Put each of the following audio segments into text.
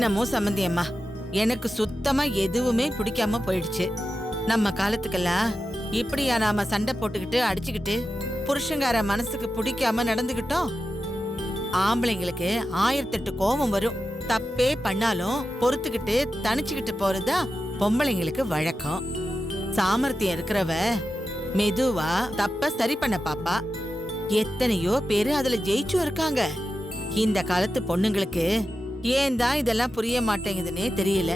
என்னமோ சம்மந்தி அம்மா, எனக்கு சுத்தமா எதுவுமே பிடிக்காம போயிடுச்சு. நம்ம காலத்துக்கெல்லாம் இப்படியா நாம சண்டை போட்டுக்கிட்டு அடிச்சுக்கிட்டு புருஷங்கார மனசுக்கு பிடிக்காம நடந்துகிட்டோம்? ஆம்பளைங்களுக்கு 1008 கோபம் வரும். தப்பே பண்ணாலும் பொறுத்துக்கிட்டு தனிச்சுக்கிட்டு போறதா பொம்பளைங்களுக்கு வழக்கம். சாமர்த்தியம் இருக்கிறவ மெதுவா தப்ப சரி பண்ண பாப்பா. எத்தனையோ பேரு அதுல ஜெயிச்சும் இருக்காங்க. இந்த காலத்து பொண்ணுங்களுக்கு ஏன் தான் இதெல்லாம் புரிய மாட்டேங்குதுன்னே தெரியல.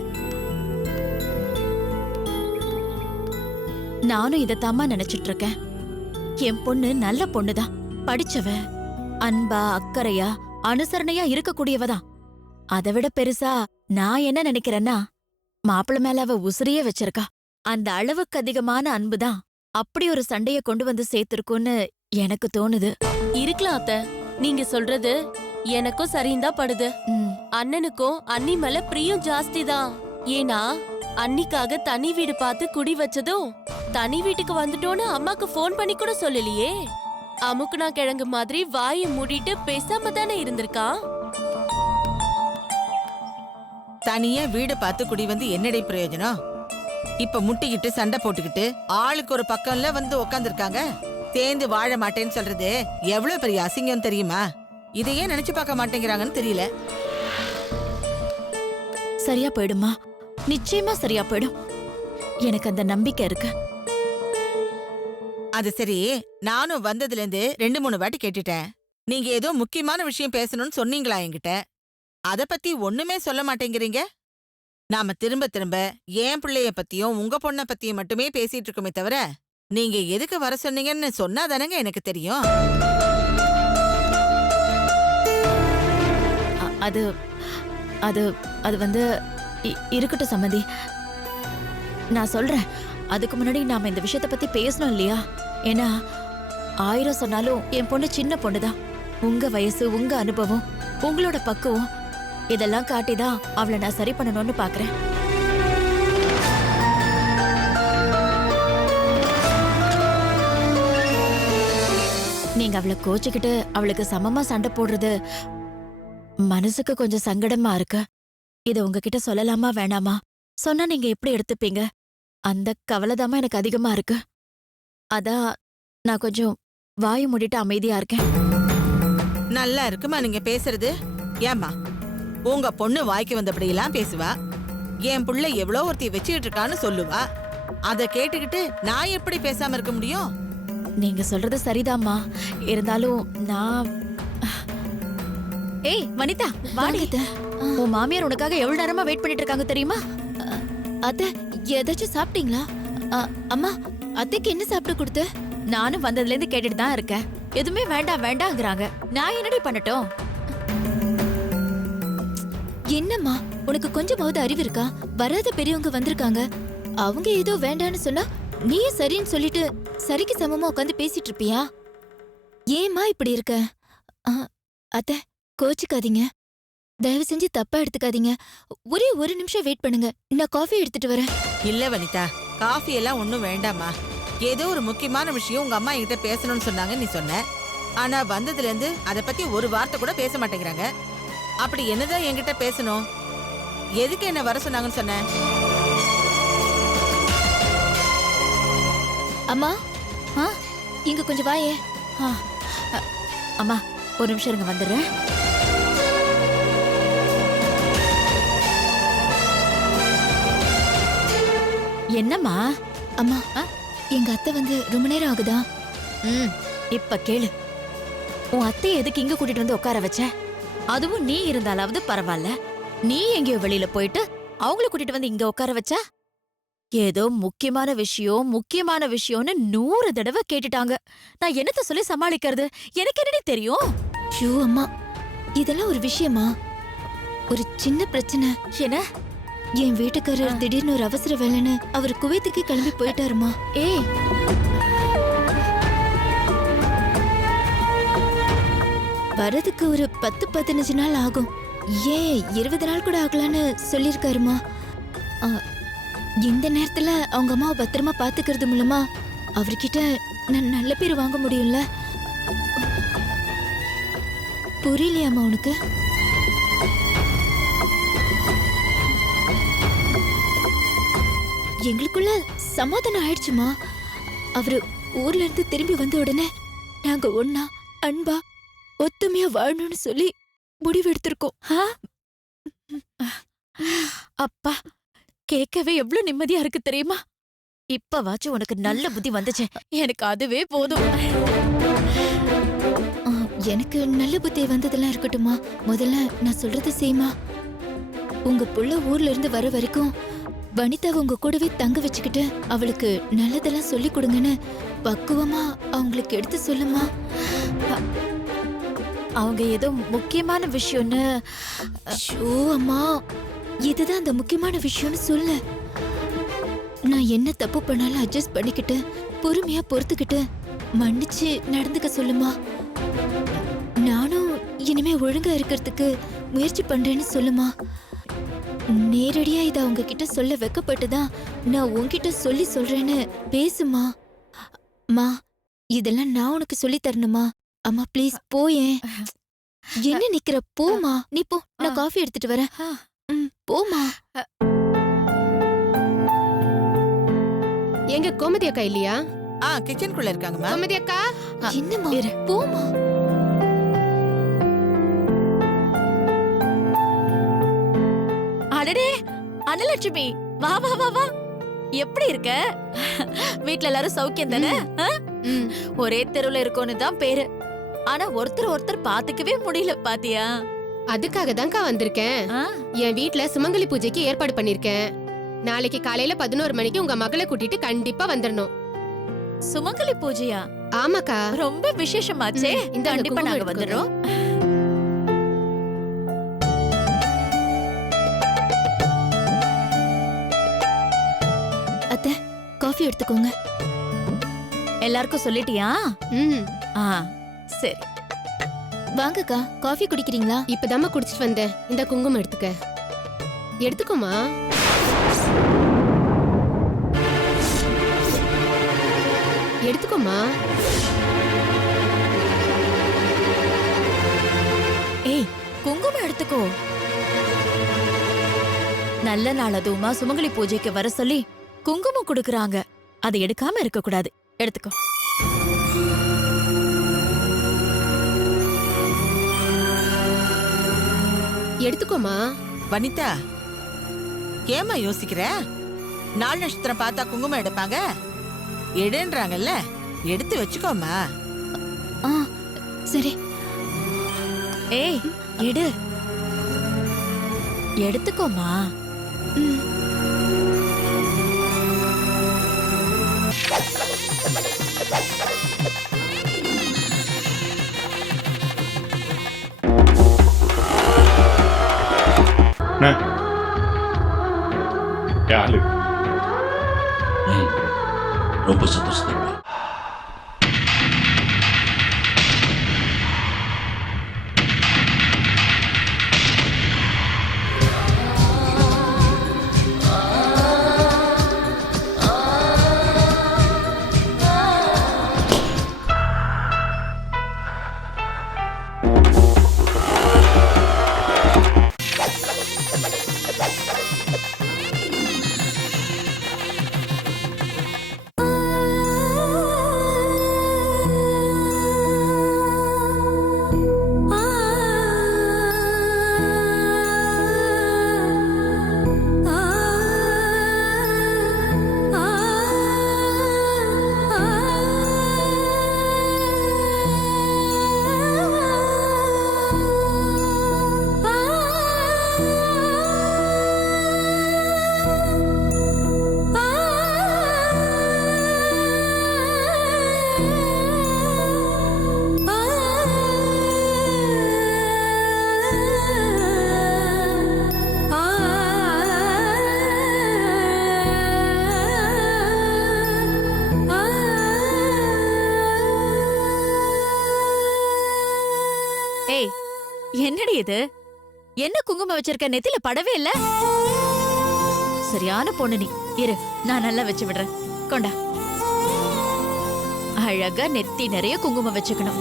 நானும் இதத்தாமா நினைச்சிட்டு இருக்கேன். என் பொண்ணு நல்ல பொண்ணுதான், படிச்சவ, அன்பா அக்கறையா அனுசரணையா இருக்கக்கூடியவதான். அதை விட பெருசா நான் என்ன நினைக்கிறேன்னா, மாப்பிள்ள மேல அவ உசிரியே வச்சிருக்கா. அந்த அளவுக்கு அதிகமான அன்புதான் அப்படி ஒரு சண்டைய கொண்டு வந்து சேர்த்திருக்குன்னு எனக்கு தோணுது. இருக்கலாம் அத்த, நீங்க சொல்றது எனக்கும் சரிந்தான் படுது. அண்ணனுக்கும் அண்ணி மேல பிரியம் ஜாஸ்தி தான். ஏன்னா அன்னிக்காக தனி வீடு பார்த்து குடி வச்சதும் தனி வீட்டுக்கு வந்துட்டோன்னு அம்மாக்கு போன் பண்ணி கூட சொல்லலையே. அமுக்குனா கிழங்கு மாதிரி வாயை மூடிட்டு பேசாம தானே இருந்திருக்கான். தனியா வீடு பார்த்து குடி வந்து என்னடை பிரயோஜனம்? இப்ப முட்டிக்கிட்டு சண்டை போட்டுக்கிட்டு ஆளுக்கு ஒரு பக்கம்ல வந்து உக்காந்துருக்காங்க. சேர்ந்து வாழ மாட்டேன்னு சொல்றது எவ்வளவு பெரிய அசிங்கம் தெரியுமா? இதையே நினைச்சு பார்க்க மாட்டேங்கிறாங்கன்னு தெரியல. சரியா போயிடுமா, நிச்சயமா சரியா போயிடும். எனக்கு அந்த நம்பிக்கை இருக்கு. அது சரி, நானும் வந்ததுல இருந்து 2-3 வாட்டி கேட்டுட்டேன். நீங்க ஏதோ முக்கியமான விஷயம் பேசணும்னு சொன்னீங்களா என்கிட்ட? அத பத்தி ஒண்ணுமே சொல்ல மாட்டேங்கிறீங்க. நாம திரும்ப திரும்ப என் பிள்ளைய பத்தியும் உங்க பொண்ண பத்தியும் மட்டுமே பேசிட்டு இருக்கோமே தவிர, நீங்க எதுக்கு வர சொன்னீங்கன்னு சொன்னாதானங்க எனக்கு தெரியும். அது அது அது வந்து இருக்கட்டும் சம்மதி, நான் சொல்றேன். அதுக்கு முன்னாடி நாம இந்த விஷயத்த பத்தி பேசணும் இல்லையா? ஏன்னா 1000 சொன்னாலும் என் பொண்ணு சின்ன பொண்ணுதான். உங்க வயசு, உங்க அனுபவம், உங்களோட பக்குவம் இதெல்லாம் காட்டிதான் அவளை நான் சரி பண்ணணும்னு பாக்குறேன். நீங்க அவளை கோச்சுக்கிட்டு அவளுக்கு சமமா சண்டை போடுறது மனசுக்கு கொஞ்சம் சங்கடமா இருக்கு. இத உங்ககிட்ட சொல்லலாமா வேணாமா? சொன்னா நீங்க எப்படி எடுத்துப்பீங்க? அந்த கவலைதாமா எனக்கு அதிகமா இருக்கு. அதான் நான் கொஞ்சம் வாயை மூடிட்டு அமைதியா இருக்கேன். நல்லா இருக்குமா நீங்க பேசுறது? ஏமா உங்க பொண்ணு வாய்க்கு வந்தபடியெல்லாம் பேசுவா. என் புள்ள எவ்வளோ ஒருத்தி வச்சுக்கிட்டு இருக்கான்னு சொல்லுவா. அத கேட்டுக்கிட்டு நான் எப்படி பேசாம இருக்க முடியும்? நீங்க சொல்றது சரிதாம்மா. இருந்தாலும் நான் ஏய் வனிதா, வாடி. உன் மாமியார் உனக்காக எவ்வளவு நேரமா வெயிட் பண்ணிட்டு இருக்காங்க தெரியுமா? அத்தை, ஏதாச்சும் சாப்பிட்டீங்களா? அம்மா, அத்தைக்கு என்ன சாப்பிட கொடுத்த? நானும் வந்ததுல இருந்து கேட்டுட்டு தான் இருக்கேன். எதுவுமே வேண்டாம் வேண்டாங்கிறாங்க. நான் என்னடி பண்ணட்டும்? என்னம்மா, உனக்கு கொஞ்சமாவது அறிவு இருக்கா? வராத பெரியவங்க வந்திருக்காங்க, அவங்க ஏதோ வேண்டான்னு சொன்னா நீயே சரின்னு சொல்லிட்டு சரிக்கு சமமா உட்காந்து பேசிட்டு இருப்பியா? ஏம்மா இப்படி இருக்க? அத்தை, கோச்சுக்காதீங்க, தயவு செஞ்சு தப்பா எடுத்துக்காதீங்க. ஒரே ஒரு நிமிஷம் வெயிட் பண்ணுங்க, நான் காஃபி எடுத்துட்டு வரேன். இல்ல வனிதா, காஃபி எல்லாம் ஒண்ணும் வேண்டாமா. ஏதோ ஒரு முக்கியமான விஷயம் உங்க அம்மா என்கிட்ட பேசணும்னு சொன்னாங்க, நீ சொன்ன. ஆனா வந்ததுல இருந்து அத பத்தி ஒரு வார்த்தை கூட பேச மாட்டேங்கிறாங்க. அப்படி என்னதான் என்கிட்ட பேசணும்? எதுக்கு என்ன வர சொன்னாங்கன்னு சொன்ன? அம்மா, இங்க கொஞ்சம் வாயே. அம்மா ஒரு நிமிஷம் இருங்க, வந்துடுறேன். என்னம்மா? அம்மா, எங்க அத்தை வந்து ரொம்ப நேரம் ஆகுதா? இப்ப கேளு. உன் அத்தையை எதுக்கு இங்க கூட்டிட்டு வந்து உட்கார வச்ச? அதுவும் நீ இருந்தாலாவது பரவாயில்ல. நீ எங்கேயோ வெளியில போயிட்டு அவங்கள கூட்டிட்டு வந்து இங்க உட்கார வச்சா? ஏதோ முக்கியமான விஷயம்னு 100 தடவை கேட்டுட்டாங்க. நான் என்னத்த சொல்லி சமாளிக்கிறது? எனக்கு என்னடி தெரியும்? ஐயோ அம்மா, இதெல்லாம் ஒரு விஷயமா? ஒரு சின்ன பிரச்சனை. என்ன? என் வீட்டுக்காரர் திடீர்னு ஒரு அவசர வேலைன்னு அவர் குவைத்துக்கு கிளம்பி போயிட்டாருமா. ஏய், வரதுக்கு ஒரு 10-15 நாள் ஆகும். ஏன் 20 நாள் கூட ஆகலான்னு சொல்லிருக்காருமா. இந்த நேரத்துல அவங்க அம்மாவை பத்திரமா பாத்துக்கிறது மூலமா அவர்கிட்ட நான் நல்ல பேர் வாங்க முடியும்ல. புரியலையாமா உனக்கு? எங்களுக்குள்ள சமாதானம் ஆயிடுச்சுமா. அவரு ஊர்ல இருந்து திரும்பி வந்த உடனே நாங்க ஒன்னா அன்பா ஒத்துமையா வாழணும்னு சொல்லி முடிவெடுத்திருக்கோம். அப்பா, கேட்கவே எவ்வளவு நிம்மதியா இருக்கு தெரியுமா? இப்பவாச்சும் உனக்கு நல்ல புத்தி வந்துச்சு. எனக்கு அதுவே போதும். எனக்கு நல்ல புத்தி வந்ததெல்லாம் இருக்கட்டுமா. முதல்ல நான் சொல்றது செய்யுமா. உங்க புள்ள ஊர்ல இருந்து வர வரைக்கும் வனிதாவை உங்க கூடவே தங்க வச்சுக்கிட்டு அவளுக்கு நல்லதெல்லாம் சொல்லி கொடுங்கன்னு பக்குவமா அவங்களுக்கு எடுத்து சொல்லுமா. அவங்க ஏதோ முக்கியமான விஷயம்னு. ஷோ அம்மா, இதுதான் அந்த முக்கியமான விஷயம்னு சொல்லு. நான் என்ன தப்பு பண்ணாலும் அட்ஜஸ்ட் பண்ணிக்கிட்டு பொறுமையா பொறுத்துக்கிட்டு மன்னிச்சு நடந்துக்க சொல்லுமா. நானும் இனிமே ஒழுங்கா இருக்கிறதுக்கு முயற்சி பண்றேன்னு சொல்லுமா. நேரடியா இத அவங்க கிட்ட சொல்ல வெக்கப்பட்டுதான் நான் உன்கிட்ட சொல்லி சொல்றேன்னு பேசுமா. மா, இதெல்லாம் நான் உனக்கு சொல்லி தரணுமா? அம்மா ப்ளீஸ் போயேன். என்ன நிக்கிற? போமா, நீ போ. நான் காஃபி எடுத்துட்டு வரேன். போமா. எங்க கோமதி அக்கா இல்லையா? கிச்சனுக்குள்ள இருக்காங்கம்மா. கோமதி அக்கா, என்னம்மா? போமா. அடடே, அனலட்சுமி, வா வா வா வா. எப்படி இருக்க? வீட்ல எல்லாரும் சௌக்கியம் தானே? ஒரே தெருவுல இருக்கோன்னு தான் பேரு. ஆனா ஒருத்தர் பாத்துக்கவே முடியல பாத்தியா? அதுக்காக தான்க்கா வந்திருக்கேன். என் வீட்ல சுமங்கலி பூஜைக்கு ஏற்பாடு பண்ணிருக்கேன். நாளைக்கு காலையில 11 மணிக்கு உங்க மகளை கூட்டிட்டு கண்டிப்பா வந்துடணும். சுமங்கலி பூஜையா? ஆமாக்கா, ரொம்ப விசேஷமாச்சே. இந்த கண்டிப்பா நாங்க வந்துடுறோம். அத்தை, காஃபி எடுத்துக்கோங்க. எல்லாருக்கும் சொல்லிட்டியா? சரி. வாங்கக்கா, காஃபி குடிக்கிறீங்களா? இப்பதாம்மா குடிச்சிட்டு வந்தேன். இந்த குங்குமம் எடுத்துக்க. எடுத்துக்கோமா. எடுத்துக்கோமா. ஏய், குங்குமம் எடுத்துக்கோ. நல்ல நாள் அதுவுமா சுமங்கலி பூஜைக்கு வர சொல்லி குங்குமம் கொடுக்கறாங்க. அதை எடுக்காம இருக்க கூடாது. எடுத்துக்கோ. எடுத்துக்கோமா. வனிதா, ஏமா யோசிக்கிற? நாள் நட்சத்திரம் பார்த்தா குங்குமம் எடுப்பாங்க? எடுன்றாங்கல்ல, எடுத்து வச்சுக்கோமா. சரி. ஏய், எடு. எடுத்துக்கோமா. क्या हाल है? नहीं, ரொம்ப சந்தோஷம். ஏய், என்னடி இது? என்ன குங்குமம் வச்சிருக்க? நெத்தில படவே இல்ல. சரியான பொண்ணு நீ. இரு, நான் நல்லா வச்சு விடுறேன். கொண்டா. அழகா நெத்தி நிறைய குங்குமம் வச்சுக்கணும்.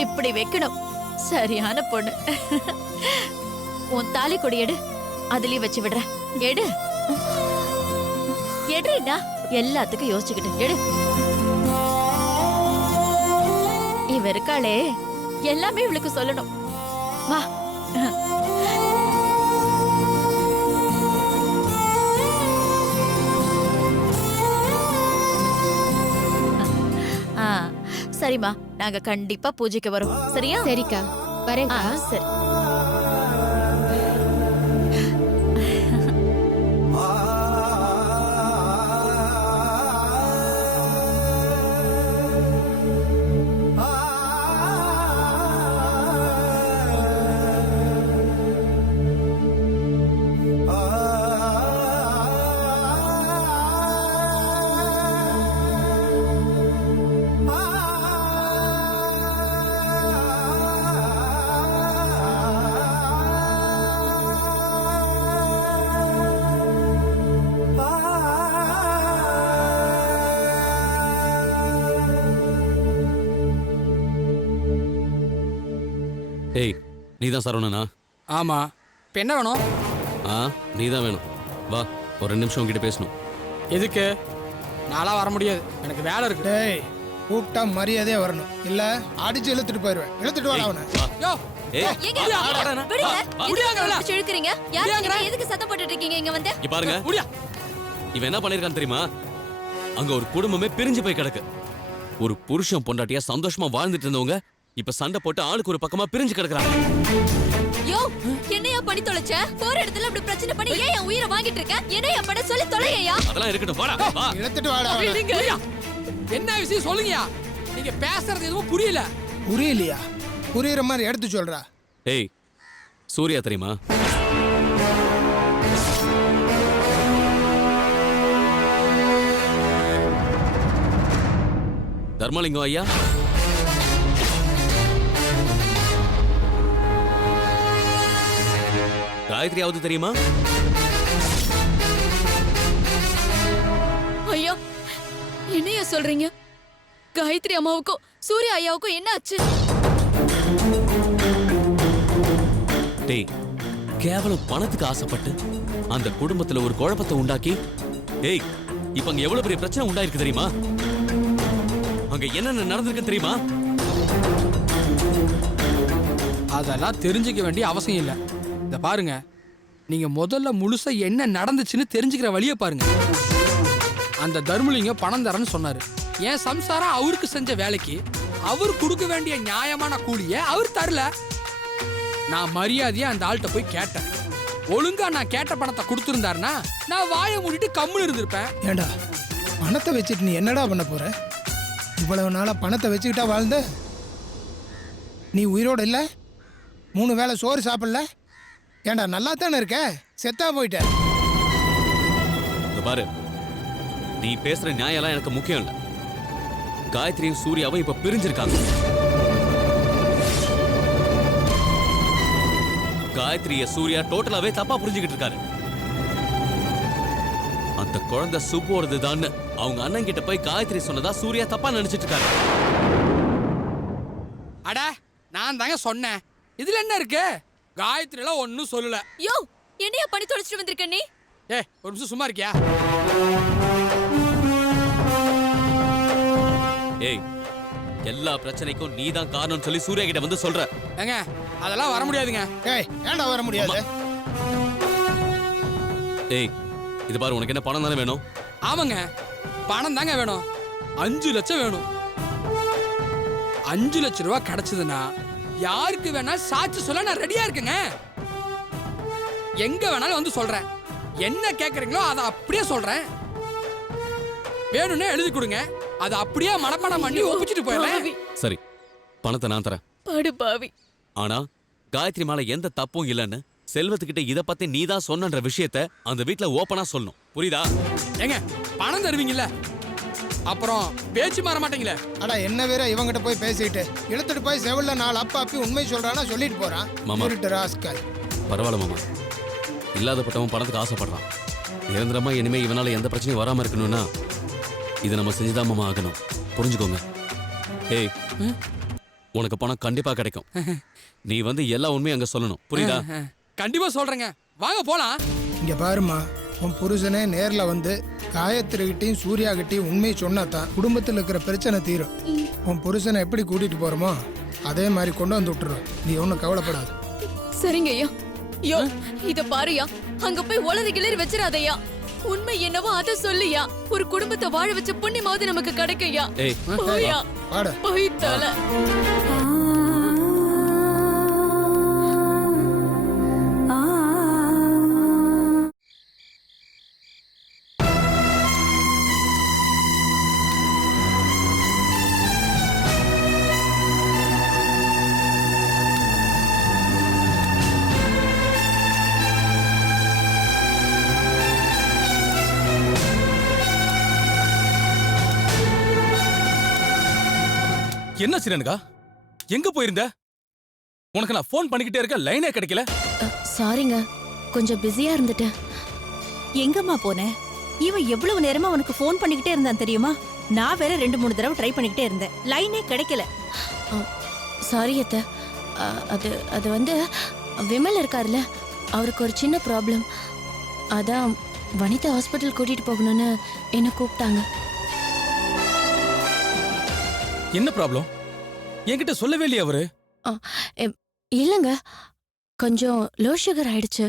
இப்படி வைக்கணும். சரியான பொண்ணு. உன் தாலி கொடி எடு, அதுலயும் வச்சு விடுறேன். எடு எடுடா, எல்லாத்துக்கும் யோசிச்சுக்கிட்டு எடு. இவ இருக்காளே, எல்லாமே இவளுக்கு சொல்லணும். வா. சரிம்மா, நாங்க கண்டிப்பா பூஜைக்கு வரோம். சரியா? சரிக்கா, வரேன்க்கா. சரி. ஏய், நீதான் சரவணனா? ஆமா, இப்ப என்ன வேணும்? நீதான் வேணும். வா, ஒரு 2 நிமிஷம் உங்ககிட்ட பேசணும். எதுக்கு? நாளா வர முடியாது, எனக்கு வேலை இருக்கு. டேய், கூப்பிட்டா மரியாதையா வரணும், இல்ல அடிச்சு இழுத்துட்டு போயிருவேன். இழுத்துட்டு வா அவனை. யோ, ஏய், ஏங்க, வாடாண்ணா. விடுங்க. முடியாங்கடா. எதுக்கு இழுக்குறீங்க? யார் நீங்க? எதுக்கு சத்தம் போட்டுட்டு இருக்கீங்க இங்க வந்து? இங்க பாருங்க, முடியா. இவன் என்ன பண்ணிருக்கான்னு தெரியுமா? அங்க ஒரு குடும்பமே பிரிஞ்சு போய் கிடக்கு. ஒரு புருஷன் பொண்டாட்டியா சந்தோஷமா வாழ்ந்துட்டு இருந்தவங்க இப்ப சண்டை போட்டு ஆளுக்கு ஒரு பக்கமா பிரிஞ்சு கிடக்குறாங்க. யோ, என்னையா பண்ணி தொலைச்ச? போற இடத்துல அப்படி பிரச்சனை பண்ணி ஏன் என் உயிரை வாங்கிட்டு இருக்க? என்னையா பண்ண சொல்லி தொலையா? அதெல்லாம் இருக்கட்டும், வாடா வா. இழுத்துட்டு வாடா அவனை. முடியா. என்ன விஷயம் சொல்லுங்கயா? நீங்க பேசுறது எதுவும் புரியல. புரியலையா? புரியுற மாதிரி எடுத்து சொல்றா. ஏய், சூர்யா தெரியுமா? தர்மலிங்கம் ஐயா, காயத்ரியாவது தெரியுமா? ஐயா, என்னையா சொல்றீங்க? காயத்ரி அம்மாவுக்கும் சூர்யா ஐயாவுக்கும் என்ன ஆச்சு? டேய், கேவலம் பணத்துக்கு ஆசைப்பட்டு அந்த குடும்பத்துல ஒரு குழப்பத்தை உண்டாக்கி, டேய், இப்ப அங்க எவ்வளவு பெரிய பிரச்சனை உண்டாயிருக்கு தெரியுமா? அங்க என்னென்ன நடந்திருக்கு தெரியுமா? அதெல்லாம் தெரிஞ்சுக்க வேண்டிய அவசியம் இல்ல. இத பாருங்க, நீங்க முதல்ல முழுசா என்ன நடந்துச்சுன்னு தெரிஞ்சுக்கிற வழியை பாருங்க. அந்த தர்மலிங்கம் பணம் தரேன்னு சொன்னாரு. என் சம்சாரம் அவருக்கு செஞ்ச வேலைக்கு அவர் கொடுக்க வேண்டிய நியாயமான கூலிய அவர் தரல. நான் மரியாதையா அந்த ஆள்கிட்ட போய் கேட்டேன். ஒழுங்கா நான் கேட்ட பணத்தை கொடுத்துருந்தாருன்னா நான் வாயை மூடிட்டு கம்முன்னு இருந்திருப்பேன். ஏண்டா, பணத்தை வச்சுட்டு நீ என்னடா பண்ண போற? இவ்வளவு நாளா பணத்தை வச்சுக்கிட்டா வாழ்ந்த? நீ உயிரோடு இல்ல, 3 வேளை சோறு சாப்பிடல. ஏண்டா, நல்லா தானே இருக்க? செத்தா போயிட்ட. இங்க பாரு, நீ பேசுற நியாயம்லாம் எனக்கு முக்கியம் இல்ல. காயத்ரியும் சூர்யாவும் இப்ப பிரிஞ்சிருக்காங்க. காயத்ரிய சூர்யா டோட்டலாவே தப்பா புரிஞ்சுக்கிட்டு இருக்காரு. அந்த குழந்தை சுப்போறது தான் அவங்க அண்ணன் கிட்ட போய் காயத்ரி சொன்னதா சூர்யா தப்பா நினைச்சிட்டு இருக்காரு. அட, நான் தாங்க சொன்னேன். இதுல என்ன இருக்கு? காயத்ரி எல்லாம் ஒன்னும் சொல்லல. யோ, என்னையா பண்ணி தொலைச்சிட்டு வந்திருக்க நீ? ஒரு நிமிஷம் சும்மா இருக்கியா? ஏய், எல்லா பிரச்சனைக்கும் நீதான் காரணம்னு சொல்லி சூர்யா கிட்ட வந்து சொல்ற. ஏங்க, அதெல்லாம் வர முடியாதுங்க. ஏய், ஏண்டா வர முடியாது? ஏய், இது பாரு, உனக்கு என்ன பணம் தானே வேணும்? ஆமாங்க, பணம் தாங்க வேணும். 5 லட்சம் வேணும். 5 லட்சம் ரூபாய் கிடைச்சதுன்னா யாருக்கு வேணா சாட்சி சொல்ல நான் ரெடியா இருக்கேங்க. எங்க வேணாலும் வந்து சொல்றேன். என்ன கேக்குறீங்களோ அதை அப்படியே சொல்றேன். வேணும்னே எழுதி கொடுங்க, அதை அப்படியே மனப்பாடம் பண்ணி ஒப்பிச்சுட்டு போயிடுறேன். சரி, பணத்தை நான் தரேன். படுபாவி. ஆனா காயத்ரி மேல எந்த தப்பும் இல்லைன்னு செல்வத்துக்கிட்ட இத பத்தி நீதான் சொன்னன்ற விஷயத்த அந்த வீட்ல ஓபனா சொல்லணும். புரியுதா? ஏங்க, பணம் தருவீங்கல்ல, அப்புறம் பேச்சு மாற மாட்டீங்களே. அடா, என்ன வேற இவங்கிட்ட போய் பேசிட்டு இழுத்துட்டு போய் செவில்ல 4 அப்பி உண்மை சொல்றானா சொல்லிட்டு போறான். மாமா. ராஸ்கல். பரவாயில்ல மாமா, இல்லாதப்பட்டவன் பணத்துக்கு ஆசைப்படுறான். நிரந்தரமா இனிமே இவனால எந்த பிரச்சனையும் வராம இருக்கணும்னா இதை நம்ம செஞ்சுதான் மாமா ஆகணும். புரிஞ்சுக்கோங்க. ஏய், உனக்கு பணம் கண்டிப்பா கிடைக்கும். நீ வந்து எல்லா உண்மையும் அங்க சொல்லணும், புரியுதா? கண்டிப்பா சொல்றேங்க, வாங்க போலாம். இங்க பாருமா, உன் புருஷனே நேர்ல வந்து காயத்ரிகிட்டையும் சூர்யா கிட்டையும் உண்மையை சொன்னாதான் குடும்பத்தில் இருக்கிற பிரச்சனை தீரும். உன் புருஷனை எப்படி கூட்டிட்டு போறோமோ அதே மாதிரி கொண்டு வந்து விட்டுறோம். நீ ஒன்றும் கவலைப்படாது. சரிங்க ஐயா. யோ இத பாருயா, அங்க போய் உளறி கிளறி வச்சிடாதயா. உண்மை என்னவோ அத சொல்லியா. ஒரு குடும்பத்தை வாழ வச்ச புண்ணியமாவது நமக்கு கிடைக்கையா. ஏய் போயா வாடா. போய் தல. என்ன சிரனுக்கா, எங்க போயிருந்த? உனக்கு நான் ஃபோன் பண்ணிக்கிட்டே இருக்க, லைனே கிடைக்கல. சாரிங்க, கொஞ்சம் பிஸியா இருந்துட்டேன். எங்கம்மா போன? இவன் எவ்வளவு நேரமா உனக்கு ஃபோன் பண்ணிக்கிட்டே இருந்தான் தெரியுமா? நான் வேற 2-3 தடவை ட்ரை பண்ணிக்கிட்டே இருந்தேன், லைனே கிடைக்கல. சாரி அத்தை. அது அது வந்து விமல் இருக்கார்ல, அவருக்கு ஒரு சின்ன ப்ராப்ளம். அதான் வனிதா ஹாஸ்பிட்டல் கூட்டிட்டு போகணும்னு என்ன கூப்பிட்டாங்க. என்ன ப்ராப்ளம்? என்கிட்ட சொல்லவே இல்லையா அவரு? இல்லங்க, கொஞ்சம் லோ சுகர் ஆயிடுச்சு.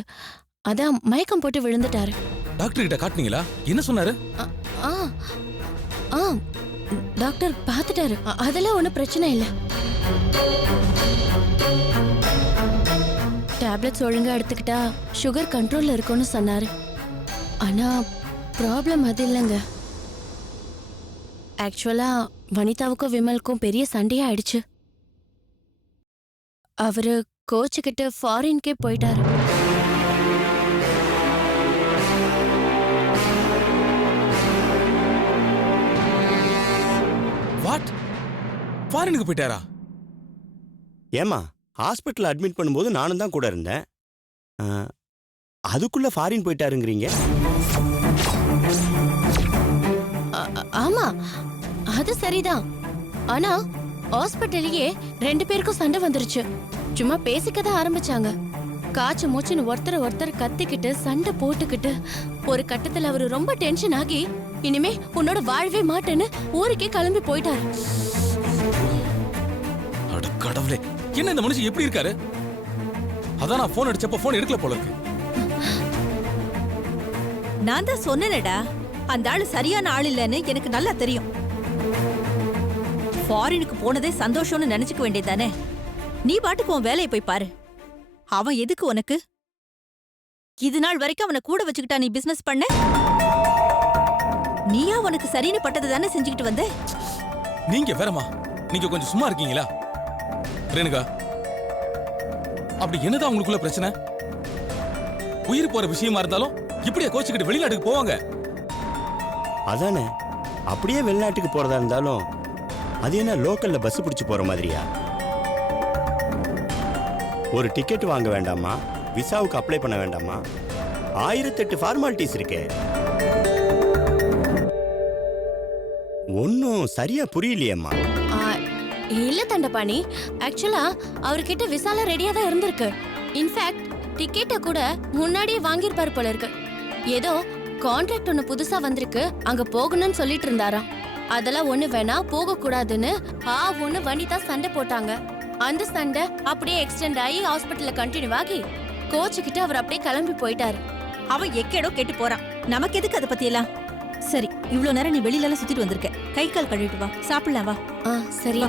அதான் மயக்கம் போட்டு விழுந்துட்டாரு. டாக்டர் கிட்ட காட்டுனீங்களா? என்ன சொன்னாரு? ஆ ஆ டாக்டர் பார்த்துட்டாரு. அதெல்லாம் ஒன்றும் பிரச்சனை இல்லை. டேப்லெட்ஸ் ஒழுங்கா எடுத்துக்கிட்டா சுகர் கண்ட்ரோல்ல இருக்கும்னு சொன்னாரு. ஆனா ப்ராப்ளம் அது இல்லைங்க. ஆக்சுவலா வனிதாவுக்கும் விமலுக்கும் பெரிய சண்டையா ஆயிடுச்சு. அவரு கோச்சுக்கிட்டு ஃபாரின்கே போயிட்டாரு. வாட்? ஃபாரினுக்கு போயிட்டாரா? ஏமா, ஹாஸ்பிட்டல் அட்மிட் பண்ணும்போது நானும் தான் கூட இருந்தேன். அதுக்குள்ள ஃபாரின் போயிட்டாருங்கிறீங்க? ஆமா, அது சரிதான். ஆனா ஹாஸ்பிட்டல்லயே 2 பேருக்கும் சண்டை வந்துருச்சு. சும்மா பேசிக்கதான் ஆரம்பிச்சாங்க. காய்ச்சல் மூச்சுன்னு ஒருத்தர் கத்திக்கிட்டு சண்டை போட்டுக்கிட்டு ஒரு கட்டத்துல அவரு ரொம்ப டென்ஷன் ஆகி, இனிமே உன்னோட வாழ்வே மாட்டேன்னு ஊருக்கே கிளம்பி போயிட்டாரு. அட கடவுளே, என்ன இந்த மனுஷன் எப்படி இருக்காரு? அதான் நான் போன் அடிச்சப்ப போன் எடுக்கல போல இருக்கு. நான் தான் சொன்னேனடா, அந்த ஆளு சரியான ஆள் இல்லைன்னு எனக்கு நல்லா தெரியும். ஃபாரினுக்கு போனதே சந்தோஷம்னு நினைச்சுக்க வேண்டியதானே? நீ பாட்டுக்கு உன் வேலையை போய் பாரு. அவன் எதுக்கு உனக்கு? இது நாள் வரைக்கும் அவனை கூட வச்சுக்கிட்டா நீ பிசினஸ் பண்ண? நீயா உனக்கு சரின்னு பட்டது தானே செஞ்சுக்கிட்டு வந்த? நீங்க வேறமா, நீங்க கொஞ்சம் சும்மா இருக்கீங்களா? ரேணுகா, அப்படி என்னதான் உங்களுக்குள்ள பிரச்சனை? உயிர் போற விஷயமா இருந்தாலும் இப்படியே கோச்சுக்கிட்டு வெளிநாட்டுக்கு போவாங்க? அதானே, அப்படியே வெளிநாட்டுக்கு போறதா இருந்தாலும் அது என்ன லோக்கல்ல பஸ் பிடிச்சு போற மாதிரியா? ஒரு டிக்கெட் வாங்க வேண்டாமா? விசாவுக்கு அப்ளை பண்ண வேண்டாமா? 1008 ஃபார்மாலிட்டிஸ் இருக்கு. ஒன்னும் சரியா புரியலையேம்மா. இல்ல தண்டபாணி, ஆக்சுவலா அவர்கிட்ட விசால ரெடியா தான் இருந்திருக்கு. இன்ஃபேக்ட் டிக்கெட்டை கூட முன்னாடியே வாங்கியிருப்பாரு போல இருக்கு. ஏதோ கான்ட்ராக்ட் ஒன்னு புதுசா வந்திருக்கு, அங்க போகணும்னு சொல்லிட்டு இருந்தாராம். அதெல்லாம் ஒண்ணு வேணா, போக கூடாதுன்னு ஒண்ணு வனிதா சண்டை போட்டாங்க. அந்த சண்டை அப்படியே எக்ஸ்டெண்ட் ஆகி ஹாஸ்பிட்டல்ல கண்டினியூ ஆகி கோச்சுக்கிட்டு அவர் அப்படியே கிளம்பி போயிட்டாரு. அவன் எக்கேடோ கெட்டு போறான், நமக்கு எதுக்கு அதை பத்தி எல்லாம்? சரி, இவ்வளவு நேரம் நீ வெளியில எல்லாம் சுத்திட்டு வந்திருக்க, கை கால் கழுவிட்டு வா, சாப்பிடலாம் வா. சரி.